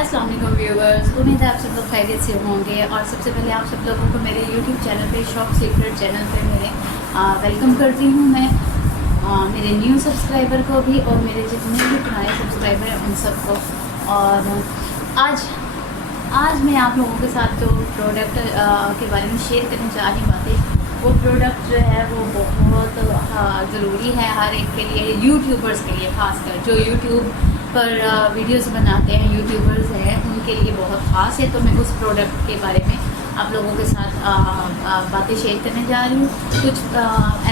अस्सलाम वालेकुम व्यूवर्स, उम्मीद है आप सब लोग खैरियत से होंगे। और सबसे पहले आप सब लोगों को मेरे यूट्यूब चैनल पे शॉप सीक्रेट चैनल पे मेरे वेलकम करती हूँ मैं। मेरे न्यू सब्सक्राइबर को भी और मेरे जितने भी पुराने सब्सक्राइबर हैं उन सबको। और आज मैं आप लोगों के साथ जो प्रोडक्ट के बारे में शेयर करने जा रही बातें, वो प्रोडक्ट जो है वो बहुत ज़रूरी है हर एक के लिए, यूट्यूबर्स के लिए खासकर जो यूट्यूब पर वीडियोस बनाते हैं, यूट्यूबर्स हैं, उनके लिए बहुत ख़ास है। तो मैं उस प्रोडक्ट के बारे में आप लोगों के साथ बातें शेयर करने जा रही हूँ। कुछ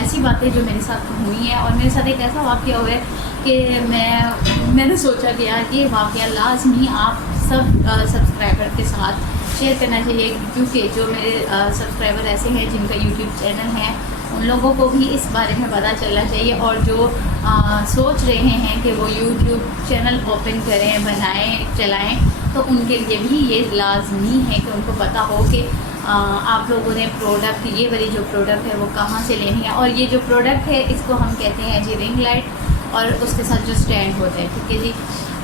ऐसी बातें जो मेरे साथ हुई हैं, और मेरे साथ एक ऐसा वाक़या हुआ है कि मैंने सोचा कि यार ये वाक़या लाजमी आप सब सब्सक्राइबर के साथ शेयर करना चाहिए, क्योंकि जो मेरे सब्सक्राइबर ऐसे हैं जिनका यूट्यूब चैनल है, उन लोगों को भी इस बारे में पता चलना चाहिए। और जो सोच रहे हैं कि वो यूट्यूब चैनल ओपन करें, बनाएं, चलाएं, तो उनके लिए भी ये लाजमी है कि उनको पता हो कि आप लोगों ने प्रोडक्ट, ये वाली जो प्रोडक्ट है वो कहाँ से लेनी है। और ये जो प्रोडक्ट है इसको हम कहते हैं जी रिंग लाइट, और उसके साथ जो स्टैंड होता है, ठीक है जी।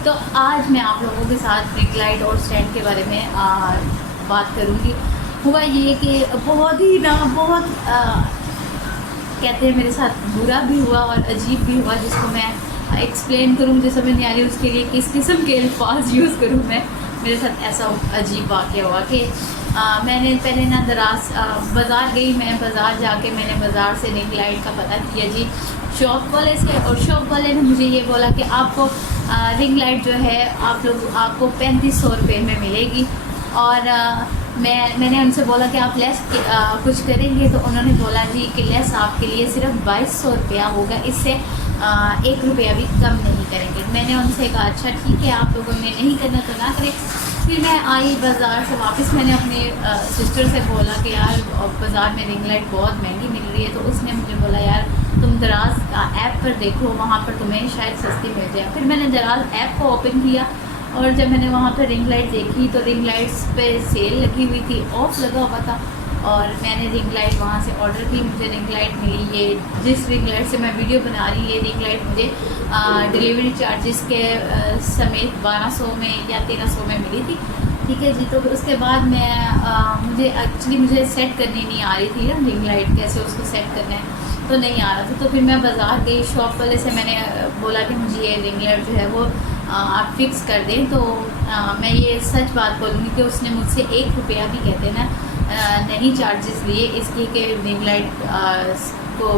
तो आज मैं आप लोगों के साथ रिंग लाइट और स्टैंड के बारे में बात करूँगी। हुआ ये कि बहुत कहते हैं मेरे साथ बुरा भी हुआ और अजीब भी हुआ, जिसको मैं एक्सप्लेन करूँ, मुझे समझ नहीं आ रही उसके लिए किस किस्म के अल्फाज यूज़ करूँ मैं। मेरे साथ ऐसा अजीब वाक़या हुआ कि मैंने पहले ना दराज बाज़ार गई। मैं बाज़ार जाके मैंने बाज़ार से रिंग लाइट का पता किया जी शॉप वाले से, और शॉप वाले ने मुझे ये बोला कि आपको रिंग लाइट जो है आपको 3500 रुपये में मिलेगी। और मैंने उनसे बोला कि आप लेस कुछ करेंगे, तो उन्होंने बोला जी कि लेस आपके लिए सिर्फ 2200 रुपया होगा, इससे 1 रुपया भी कम नहीं करेंगे। मैंने उनसे कहा अच्छा ठीक है, आप लोगों ने नहीं करना तो ना करें। फिर मैं आई बाज़ार से वापस, मैंने अपने सिस्टर से बोला कि यार बाज़ार में रिंग लाइट बहुत महंगी मिल रही है। तो उसने मुझे बोला यार तुम दराज ऐप पर देखो, वहाँ पर तुम्हें शायद सस्ती मिल जाए। फिर मैंने दराज ऐप को ओपन किया, और जब मैंने वहाँ पर रिंग लाइट देखी तो रिंग लाइट्स पे सेल लगी हुई थी, ऑफ लगा हुआ था। और मैंने रिंग लाइट वहाँ से ऑर्डर की, मुझे रिंग लाइट मिली। ये जिस रिंग लाइट से मैं वीडियो बना रही, ये रिंग लाइट मुझे डिलीवरी चार्जेस के समेत 1200 में या 1300 में मिली थी, ठीक है जी। तो उसके बाद मुझे सेट करनी नहीं आ रही थी ना रिंग लाइट, कैसे उसको सेट करना है तो नहीं आ रहा था। तो फिर मैं बाज़ार गई, शॉप वाले से मैंने बोला कि मुझे ये रिंग लाइट जो है वो आप फिक्स कर दें। तो मैं ये सच बात बोलूँगी कि उसने मुझसे 1 रुपया भी, कहते हैं ना, नहीं चार्जेस लिए इसके कि रिंग लाइट को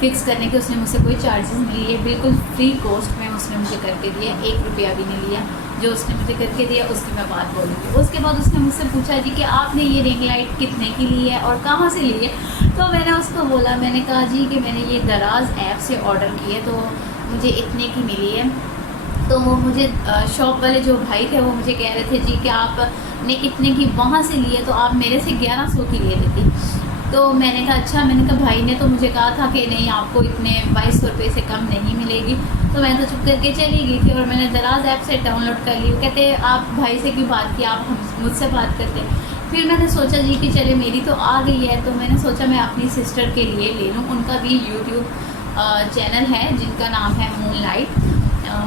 फिक्स करने के। उसने मुझसे कोई चार्जेस नहीं लिए, बिल्कुल फ्री कॉस्ट में उसने मुझे करके दिया, 1 रुपया भी नहीं लिया। जो उसने मुझे करके दिया उसकी मैं बात बोलूँगी। उसके बाद उसने मुझसे पूछा जी कि आपने ये रिंग लाइट कितने की ली है और कहाँ से ली है। तो मैंने उसको बोला, मैंने कहा जी कि मैंने ये दराज ऐप से ऑर्डर की है, तो मुझे इतने की मिली है। तो वो मुझे शॉप वाले जो भाई थे वो मुझे कह रहे थे जी कि आपने इतने की वहाँ से लिए, तो आप मेरे से 1100 की ले लेती। तो मैंने कहा अच्छा, मैंने कहा भाई ने तो मुझे कहा था कि नहीं आपको इतने 2200 रुपये से कम नहीं मिलेगी। तो मैं तो चुप करके चली गई थी, और मैंने दराज ऐप से डाउनलोड कर ली। कहते आप भाई से क्यों बात की, आप मुझसे बात करते। फिर मैंने सोचा जी कि चले मेरी तो आ गई है, तो मैंने सोचा मैं अपनी सिस्टर के लिए ले लूँ। उनका भी यूट्यूब चैनल है जिनका नाम है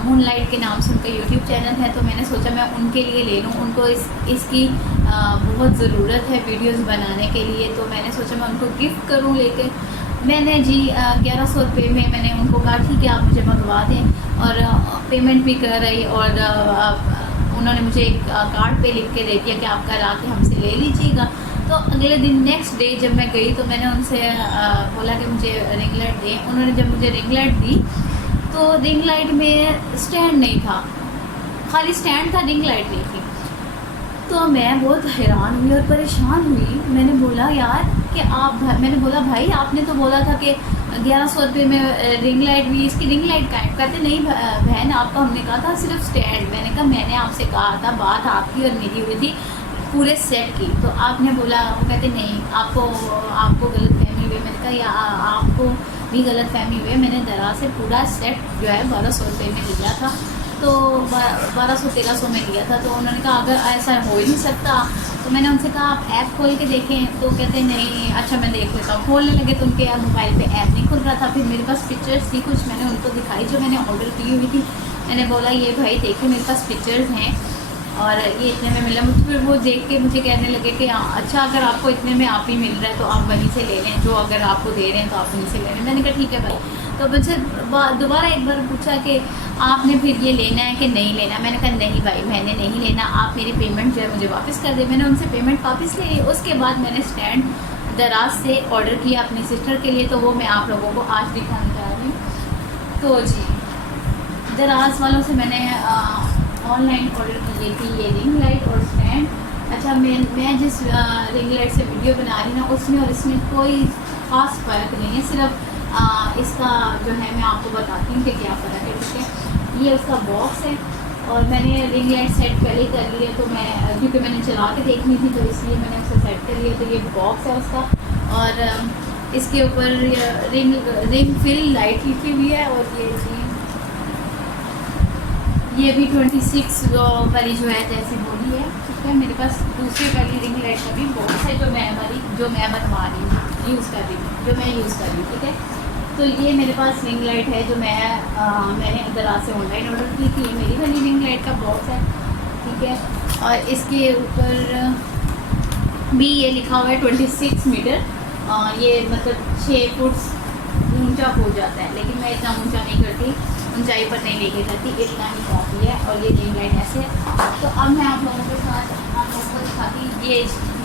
मूनलाइट के नाम से उनका यूट्यूब चैनल है। तो मैंने सोचा मैं उनके लिए ले लूँ, उनको इसकी बहुत ज़रूरत है वीडियोस बनाने के लिए। तो मैंने सोचा मैं उनको गिफ्ट करूँ लेके। मैंने जी 1100 रुपये में मैंने उनको कहा ठीक है आप मुझे मंगवा दें, और पेमेंट भी कर रही। और उन्होंने मुझे एक कार्ड पे लिख के दे दिया कि आप कल आके हमसे ले लीजिएगा। तो अगले दिन नेक्स्ट डे जब मैं गई तो मैंने उनसे बोला कि मुझे रिंग लाइट दें। उन्होंने जब मुझे रिंग लाइट दी तो रिंग लाइट में स्टैंड नहीं था, खाली स्टैंड था, रिंग लाइट नहीं थी। तो मैं बहुत हैरान हुई और परेशान हुई। मैंने बोला यार कि मैंने बोला भाई आपने तो बोला था कि 1100 रुपये में रिंग लाइट भी, इसकी रिंग लाइट का है। कहते नहीं बहन, आपको हमने कहा था सिर्फ स्टैंड। मैंने कहा मैंने आपसे कहा था, बात आपकी और मेरी हुई थी पूरे सेट की, तो आपने बोला। वो कहते नहीं आपको गलत फहमी हुई। मैंने कहा या आपको भी गलत फहमी हुई। मैंने दराज से पूरा सेट जो है 1200 रुपये में लिया था, तो 1200-1300 में लिया था। तो उन्होंने कहा अगर ऐसा हो ही नहीं सकता, तो मैंने उनसे कहा आप ऐप खोल के देखें। तो कहते नहीं अच्छा मैं देख लेता हूँ। खोलने लगे तो उनके मोबाइल पे ऐप नहीं खुल रहा था। फिर मेरे पास पिक्चर्स थी कुछ, मैंने उनको दिखाई जो मैंने ऑर्डर की हुई थी। मैंने बोला ये भाई देखे मेरे पास पिक्चर्स हैं, और ये इतने में मिला मुझे। फिर वो देख के मुझे कहने लगे कि अच्छा अगर आपको इतने में आप ही मिल रहा है तो आप वहीं से ले लें, जो अगर आपको दे रहे हैं तो आप वहीं से ले लें। मैंने कहा ठीक है भाई। तो मुझे दोबारा एक बार पूछा कि आपने फिर ये लेना है कि नहीं लेना। मैंने कहा नहीं भाई मैंने नहीं लेना, आप मेरी पेमेंट जो है मुझे वापस कर दें। मैंने उनसे पेमेंट वापस ले ली। उसके बाद मैंने स्टैंड दराज से ऑर्डर किया अपनी सिस्टर के लिए, तो वो मैं आप लोगों को आज दिखाने जा रही हूँ। तो जी दराज वालों से मैंने ऑनलाइन ऑर्डर की थी ये रिंग लाइट और स्टैंड। अच्छा मैं जिस रिंग लाइट से वीडियो बना रही हूँ ना उसमें और इसमें कोई ख़ास फ़र्क नहीं है, सिर्फ इसका जो है मैं आपको बताती हूँ कि क्या फ़र्क है। ठीक है, ये उसका बॉक्स है और मैंने रिंग लाइट सेट पहले ही कर लिया, तो मैं क्योंकि मैंने चला के देखनी थी तो इसलिए मैंने उसे सेट कर लिया। तो ये बॉक्स है उसका और इसके ऊपर रिंग फिल लाइट लिखी हुई है। और ये भी 26 वाली जो है जैसे बोली है। ठीक है, मेरे पास दूसरी वाली रिंग लाइट का भी बॉक्स है जो मैं बनवा रही हूँ, यूज़ कर रही हूँ, जो मैं यूज़ कर रही हूँ। ठीक है, तो ये मेरे पास रिंग लाइट है जो मैंने दराज से ऑनलाइन ऑर्डर की थी। ये मेरी वाली रिंग लाइट का बॉक्स है। ठीक है, और इसके ऊपर भी ये लिखा हुआ है 26 मीटर। ये मतलब 6 फुट ऊंचा हो जाता है, लेकिन मैं इतना ऊंचा नहीं करती, ऊंचाई पर नहीं लेके जाती, इतना ही काफ़ी है। और ये रिंग लाइट ऐसे है। तो अब मैं आप लोगों के साथ आप लोगों को दिखाती हूँ।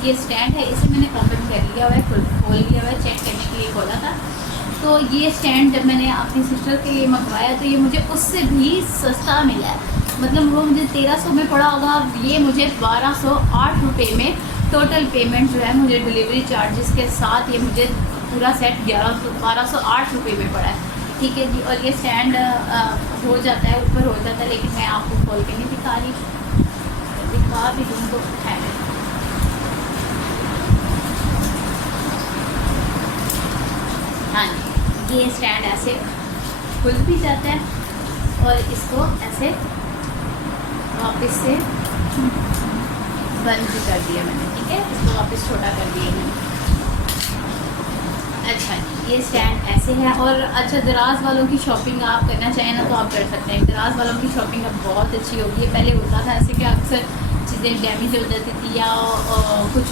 ये स्टैंड है, इसे मैंने ओपन कर लिया हुआ है, खोल लिया हुआ है, चेक करने के लिए खोला था। तो ये स्टैंड जब मैंने अपनी सिस्टर के लिए मंगवाया तो ये मुझे उससे भी सस्ता मिला है। मतलब वो मुझे 1300 में पड़ा होगा, ये मुझे 1208 रुपये में टोटल पेमेंट जो है मुझे डिलीवरी चार्जेस के साथ ये मुझे पूरा सेट 1208 रुपये में पड़ा है। ठीक है जी, और ये स्टैंड हो जाता है, ऊपर हो जाता है, लेकिन मैं आपको खोल के नहीं दिखा रही, दिखा भी दूँ तो है। हाँ जी, ये स्टैंड ऐसे खुल भी जाता है और इसको ऐसे वापस से बंद भी कर दिया मैंने। ठीक है, इसको वापस छोटा कर दिया मैंने। अच्छा ये स्टैंड ऐसे है। और अच्छा दराज वालों की शॉपिंग आप करना चाहें ना तो आप कर सकते हैं। दराज वालों की शॉपिंग अब बहुत अच्छी होगी है। पहले होता था ऐसे कि अक्सर चीज़ें डैमेज हो जाती थी या कुछ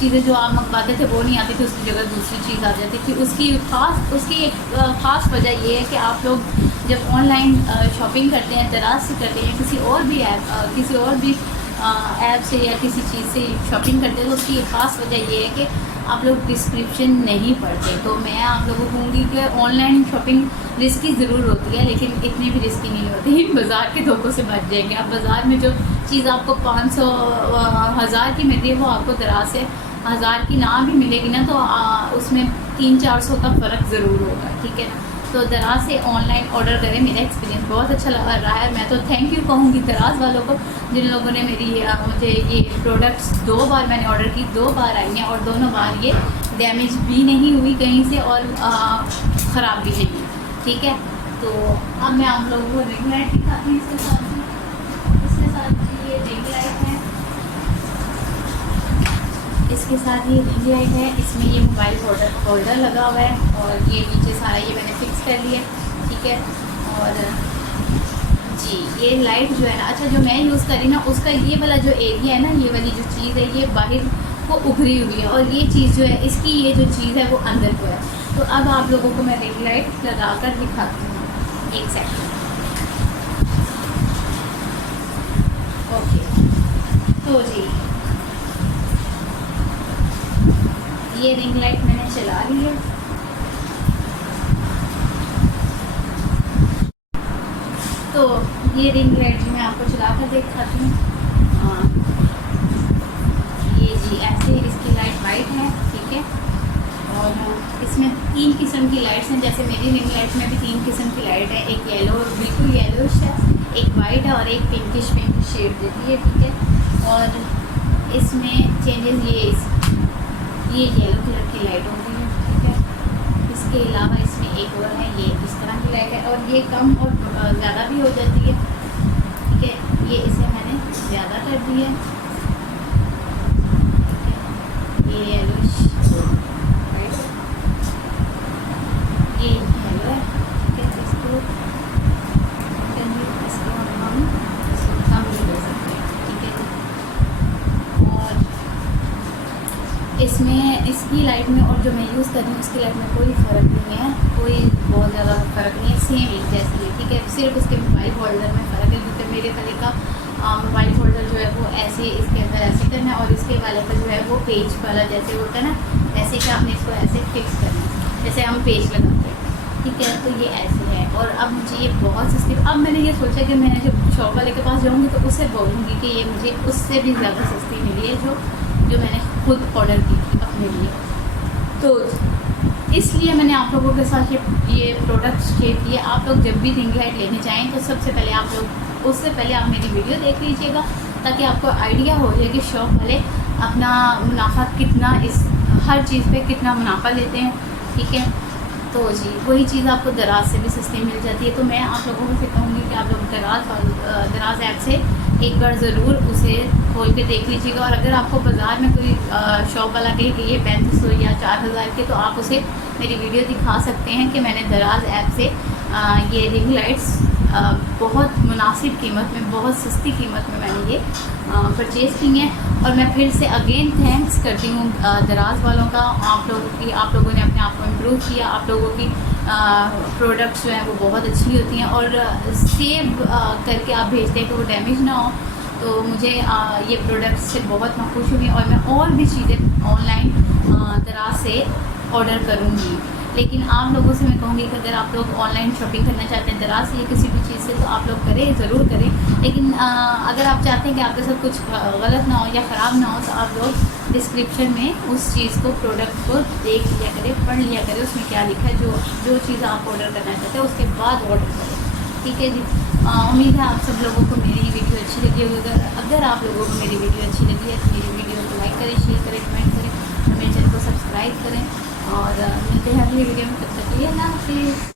चीज़ें जो आप मंगवाते थे वो नहीं आती थी, उसकी जगह दूसरी चीज़ आ जाती थी। उसकी एक ख़ास वजह ये है कि आप लोग जब ऑनलाइन शॉपिंग करते हैं, दराज से करते हैं, किसी और भी ऐप से या किसी चीज़ से शॉपिंग करते हैं, तो उसकी एक ख़ास वजह ये है कि आप लोग डिस्क्रिप्शन नहीं पढ़ते। तो मैं आप लोगों को कहूँगी कि ऑनलाइन शॉपिंग रिस्की ज़रूर होती है, लेकिन इतनी भी रिस्की नहीं होती। बाज़ार के धोखों से बच जाएंगे आप। बाज़ार में जो चीज़ आपको 500 1000 की मिल रही है वो आपको दराज से 1000 की ना भी मिलेगी ना, तो उसमें 300-400 का फ़र्क ज़रूर होगा। ठीक है ना, तो दराज से ऑनलाइन ऑर्डर करें। मेरा एक्सपीरियंस बहुत अच्छा लग रहा है। मैं तो थैंक यू कहूँगी दराज वालों को जिन लोगों ने मुझे ये प्रोडक्ट्स 2 बार मैंने ऑर्डर की, 2 बार आई हैं और दोनों बार ये डैमेज भी नहीं हुई कहीं से और ख़राब भी नहीं हुई। ठीक है, तो अब मैं आप लोगों को रिंग लाइट दिखाती हूँ। इसके साथ ये रिंग लाइट है, इसके साथ ये रिंग लाइट है। इसमें ये मोबाइल होल्डर लगा हुआ है और ये नीचे सारा ये मैंने फिक्स कर लिया। ठीक है, और जी ये लाइट जो है ना, अच्छा जो मैं यूज़ कर रही ना उसका ये वाला जो एरिया है ना, ये वाली जो चीज़ है ये बाहर को उभरी हुई है और ये चीज़ जो है इसकी ये जो चीज़ है वो अंदर को है। तो अब आप लोगों को मैं रिंग लाइट लगा कर दिखाती हूँ। एक सेकंड। ओके, तो जी ये रिंग लाइट मैंने चला ली है। तो ये रिंग लाइट जी मैं आपको चला कर दिखाती हूँ। ये जी ऐसे इसकी लाइट वाइट है। ठीक है, और इसमें 3 किस्म की लाइट्स हैं। जैसे मेरी रिंग लाइट में भी 3 किस्म की लाइट है। एक येलो बिल्कुल येलोइश है, एक वाइट है और एक पिंकिश शेड देती है। ठीक है, और इसमें चेंजेस ये येलो कलर की लाइट होती है। ठीक है, इसके अलावा इसमें एक और है, ये इस तरह की लाइट है और ये कम और ज़्यादा भी हो जाती है। ठीक है, ये इसे मैंने ज़्यादा कर दी है। ये येलोइश राइट, ये येलो है। ठीक है, इसको हम कम भी कर सकते हैं। ठीक है, इसमें इसकी लाइट में और जो मैं यूज़ कर रही हूँ उसकी लाइट में कोई फ़र्क नहीं है, कोई बहुत ज़्यादा फ़र्क नहीं है, सेम एक जैसी है, ठीक है। सिर्फ इसके मोबाइल होल्डर में फ़र्क है, क्योंकि मेरे वाले का मोबाइल होल्डर जो है वो ऐसे इसके अंदर ऐसे करना है, और इसके वाले का जो है वो पेज वाला जैसे होता है ना, ऐसे कि आपने इसको ऐसे फिक्स करना है, जैसे हम पेज लगाते हैं, ठीक है। तो ये ऐसे है, और अब मुझे ये बहुत सस्ती, अब मैंने ये सोचा कि मैं जब शॉप वाले के पास जाऊँगी तो उससे बोलूँगी कि ये मुझे उससे भी ज़्यादा सस्ती मिली है जो मैंने खुद ऑर्डर की थी अपने लिए। तो इसलिए मैंने आप लोगों के साथ ये प्रोडक्ट शेयर किए। आप लोग जब भी रिंग लाइट लेने जाएँ तो सबसे पहले आप लोग, उससे पहले आप मेरी वीडियो देख लीजिएगा, ताकि आपको आइडिया हो जाए कि शॉप वाले अपना मुनाफा कितना, इस हर चीज़ पे कितना मुनाफा लेते हैं, ठीक है। तो जी वही चीज़ आपको दराज से भी सस्ती मिल जाती है। तो मैं आप लोगों से कहूँगी कि आप लोग दराज ऐप से एक बार ज़रूर उसे खोल के देख लीजिएगा, और अगर आपको बाज़ार में कोई शॉप वाला कहे कि ये 3500 या 4000 के, तो आप उसे मेरी वीडियो दिखा सकते हैं कि मैंने दराज ऐप से ये रिंग लाइट्स बहुत मुनासिब कीमत में, बहुत सस्ती कीमत में मैंने ये परचेज़ की हैं। और मैं फिर से अगेन थैंक्स करती हूँ दराज वालों का, आप लोगों ने अपने आप को इम्प्रूव किया, आप लोगों की प्रोडक्ट्स जो हैं वो बहुत अच्छी होती हैं, और सेव करके आप भेजते हैं कि वो डैमेज ना हो। तो मुझे ये प्रोडक्ट्स से बहुत मैं खुश हुई, और मैं और भी चीज़ें ऑनलाइन दराज से ऑर्डर करूँगी। लेकिन आप लोगों से मैं कहूँगी कि अगर आप लोग ऑनलाइन शॉपिंग करना चाहते हैं दराज से या किसी भी चीज़ से, तो आप लोग करें, ज़रूर करें। लेकिन अगर आप चाहते हैं कि आपके साथ कुछ गलत ना हो या ख़राब ना हो, तो आप लोग डिस्क्रिप्शन में उस चीज़ को, प्रोडक्ट को देख लिया करें, पढ़ लिया करें, उसमें क्या लिखा है, जो चीज़ आप ऑर्डर करना चाहते हैं उसके बाद ऑर्डर करें, ठीक है जी। उम्मीद है आप सब लोगों को मेरी वीडियो अच्छी लगी होगी। अगर आप लोगों को मेरी वीडियो अच्छी लगी है तो मेरी वीडियो को लाइक करें, शेयर करें, कमेंट करें, और मेरे चैनल को सब्सक्राइब करें, और मिलते हैं अगली वीडियो में। तब तक के लिए अल्लाह हाफ़िज़।